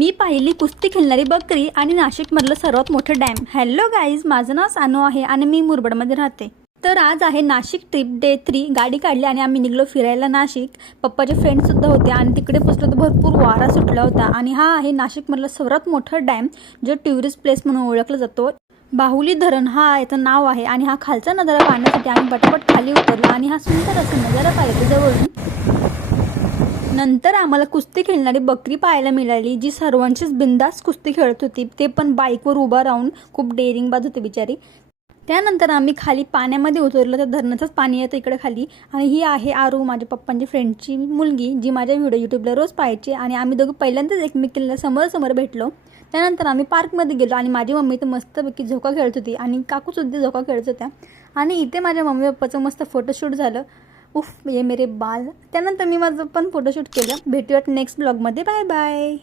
मी पाहिली कुस्ती खेळणारी बकरी आणि नाशिकमधलं सर्वात मोठं डॅम। हॅलो गाईज, माझं नाव सानू आहे आणि मी मुरबाडमध्ये राहते। तर आज आहे नाशिक ट्रिप डे 3। गाडी काढली आणि आम्ही निघलो फिरायला नाशिक। पप्पाचे फ्रेंड्ससुद्धा होते आणि तिकडे पोचलो तर भरपूर वारा सुटला होता। आणि हा आहे नाशिकमधला सर्वात मोठा डॅम, जो टुरिस्ट प्लेस म्हणून ओळखला जातो। बाहुली धरण हा याचं नाव आहे आणि हा खालचा नजारा पाहण्यासाठी आम्ही पटापट खाली उतरलो आणि हा सुंदर असा नजारा पाहिला जवळून। नंतर आम्हाला कुस्ती खेळणारी बकरी पाहायला मिळाली, जी सर्वांचीच बिंदास कुस्ती खेळत होती, ते पण बाईकवर उभा राहून। खूप डेअरिंगबाज होती बिचारी। त्यानंतर आम्ही खाली पाण्यामध्ये उतरलो, तर धरणाचंच पाणी येतं इकडे खाली। आणि ही आहे आरू, माझ्या पप्पांची फ्रेंडची मुलगी, जी माझ्या व्हिडिओ यूट्यूबला रोज पाहायची। आणि आम्ही दोघं पहिल्यांदाच एकमेकींना समोरासमोर भेटलो। त्यानंतर आम्ही पार्कमध्ये गेलो आणि माझी मम्मी तर मस्तपैकी झोका खेळत होती आणि काकूसुद्धा झोका खेळत होत्या। आणि इथे माझ्या मम्मी पप्पाचं मस्त फोटोशूट झालं। उफ, ये मेरे बाल। त्यानंतर मी माझं पण फोटोशूट केलं। भेटूयात नेक्स्ट ब्लॉगमध्ये। Bye bye.